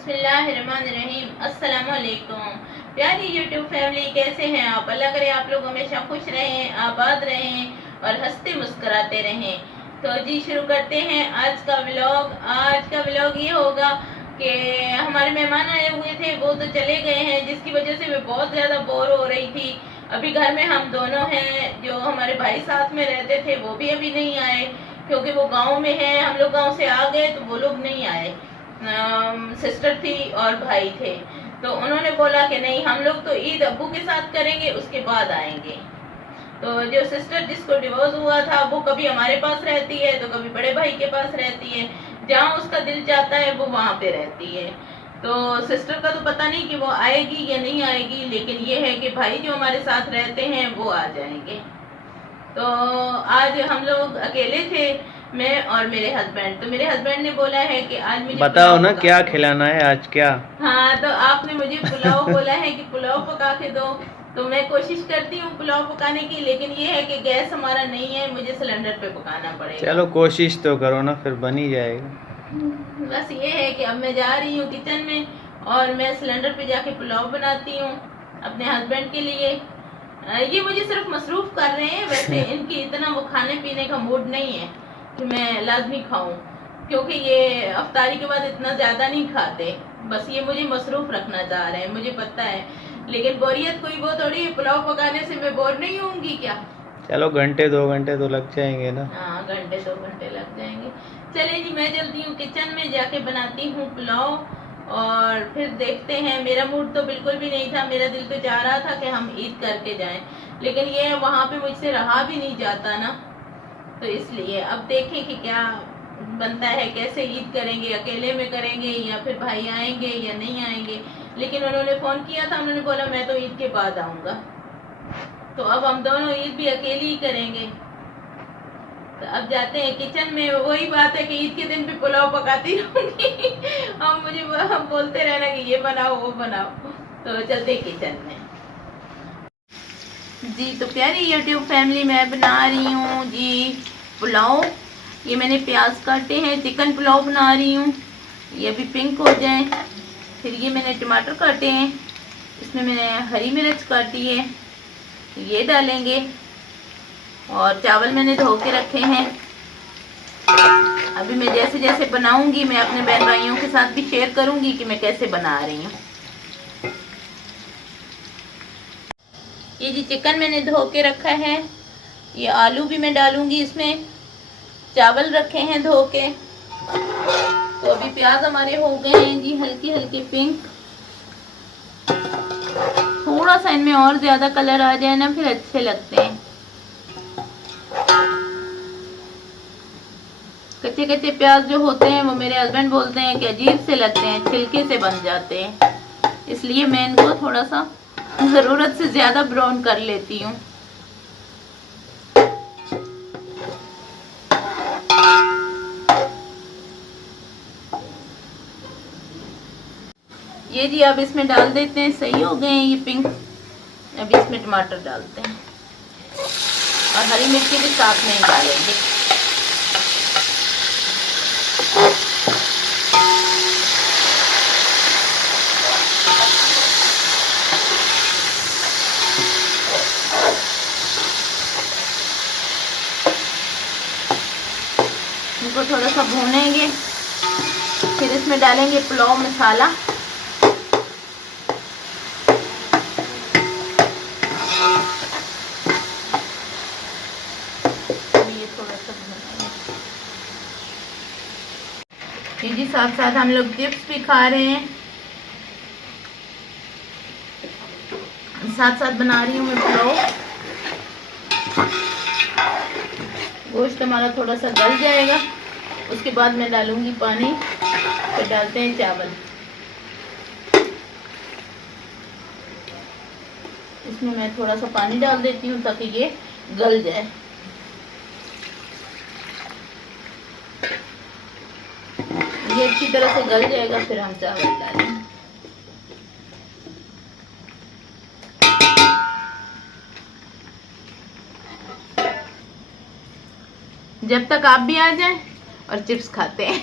बिस्मिल्लाहिर्रहमानिर्रहीम। अस्सलाम वालेकुम प्यारी यूट्यूब फैमिली, कैसे हैं आप? अल्लाह करे आप लोग हमेशा खुश रहें, आबाद रहें और हंसते मुस्कुराते रहें। तो जी शुरू करते हैं आज का व्लॉग। आज का व्लॉग ये होगा कि हमारे मेहमान आए हुए थे, वो तो चले गए हैं, जिसकी वजह से मैं बहुत ज़्यादा बोर हो रही थी। अभी घर में हम दोनों हैं, जो हमारे भाई साथ में रहते थे वो भी अभी नहीं आए, क्योंकि वो गांव में है। हम लोग गांव से आ गए तो वो लोग नहीं आए। सिस्टर थी और भाई थे, तो उन्होंने बोला कि नहीं, हम लोग तो ईद अब्बू के साथ करेंगे, उसके बाद आएंगे। तो जो सिस्टर जिसको डिवोर्स हुआ था वो कभी हमारे पास रहती है तो कभी बड़े भाई के पास रहती है, जहाँ उसका दिल चाहता है वो वहाँ पे रहती है। तो सिस्टर का तो पता नहीं कि वो आएगी या नहीं आएगी, लेकिन ये है कि भाई जो हमारे साथ रहते हैं वो आ जाएंगे। तो आज हम लोग अकेले थे, मैं और मेरे हस्बैंड। तो मेरे हस्बैंड ने बोला है कि आज मुझे बताओ ना क्या खिलाना है आज। क्या? हाँ, तो आपने मुझे पुलाव बोला है कि पुलाव पका के दो, तो मैं कोशिश करती हूँ पुलाव पकाने की, लेकिन ये है कि गैस हमारा नहीं है, मुझे सिलेंडर पे पकाना पड़ेगा। चलो कोशिश तो करो ना, फिर बन ही जाएगा। बस ये है कि अब मैं जा रही हूँ किचन में और मैं सिलेंडर पे जाके पुलाव बनाती हूँ अपने हस्बैंड के लिए। ये मुझे सिर्फ मसरूफ कर रहे हैं, वैसे इनकी इतना वो खाने पीने का मूड नहीं है कि मैं लाजमी खाऊं, क्योंकि ये अफ्तारी के बाद इतना ज्यादा नहीं खाते। बस ये मुझे मसरूफ रखना चाह रहे हैं, मुझे पता है, लेकिन बोरियत कोई वो थोड़ी है, पुलाव पकाने से मैं बोर नहीं होंगी क्या? चलो घंटे 2 घंटे तो लग जाएंगे ना। हाँ, घंटे 2 घंटे लग जाएंगे। चले जी, मैं चलती हूँ किचन में, जाके बनाती हूँ पुलाव और फिर देखते हैं। मेरा मूड तो बिल्कुल भी नहीं था, मेरा दिल तो चाह रहा था कि हम ईद करके जाएं, लेकिन ये वहाँ पे मुझसे रहा भी नहीं जाता ना, तो इसलिए अब देखें कि क्या बनता है, कैसे ईद करेंगे, अकेले में करेंगे या फिर भाई आएंगे या नहीं आएंगे। लेकिन उन्होंने फ़ोन किया था, उन्होंने बोला मैं तो ईद के बाद आऊँगा, तो अब हम दोनों ईद भी अकेले ही करेंगे। तो अब जाते हैं किचन में। वही बात है कि ईद के दिन भी पुलाव पकाती रहूंगी हम हम बोलते रहना कि ये बनाओ वो बनाओ। तो चलते किचन में जी। तो प्यारी यूट्यूब फैमिली, मैं बना रही हूँ जी पुलाव। ये मैंने प्याज काटे हैं, चिकन पुलाव बना रही हूँ, ये अभी पिंक हो जाए। फिर ये मैंने टमाटर काटे हैं, इसमें मैंने हरी मिर्च काटी है, ये डालेंगे। और चावल मैंने धो के रखे हैं। अभी मैं जैसे जैसे बनाऊंगी मैं अपने बहन भाइयों के साथ भी शेयर करूंगी कि मैं कैसे बना रही हूँ। ये जी चिकन मैंने धो के रखा है, ये आलू भी मैं डालूंगी इसमें, चावल रखे हैं धो के। तो अभी प्याज हमारे हो गए हैं जी हल्के हल्के पिंक। थोड़ा सा इनमें और ज्यादा कलर आ जाए ना, फिर अच्छे लगते हैं। कच्चे कच्चे प्याज जो होते हैं वो मेरे हस्बैंड बोलते हैं कि अजीब से लगते हैं, छिलके से बन जाते हैं, इसलिए मैं इनको थोड़ा सा ज़रूरत से ज़्यादा ब्राउन कर लेती हूँ। ये जी अब इसमें डाल देते हैं, सही हो गए हैं ये पिंक। अभी इसमें टमाटर डालते हैं और हरी मिर्ची भी साथ में ही डालेंगे। इनको थोड़ा सा भूनेंगे, फिर इसमें डालेंगे पुलाव मसाला। ये थोड़ा सा भूनेंगे। ये जी साथ साथ हम लोग चिप्स भी खा रहे हैं, साथ साथ बना रही हूँ मैं पुलाव। गोश्त हमारा थोड़ा सा गल जाएगा, उसके बाद मैं डालूंगी पानी, फिर डालते हैं चावल। इसमें मैं थोड़ा सा पानी डाल देती हूँ ताकि ये गल जाए। ये अच्छी तरह से गल जाएगा, फिर हम चावल डालेंगे। जब तक आप भी आ जाएं और चिप्स खाते हैं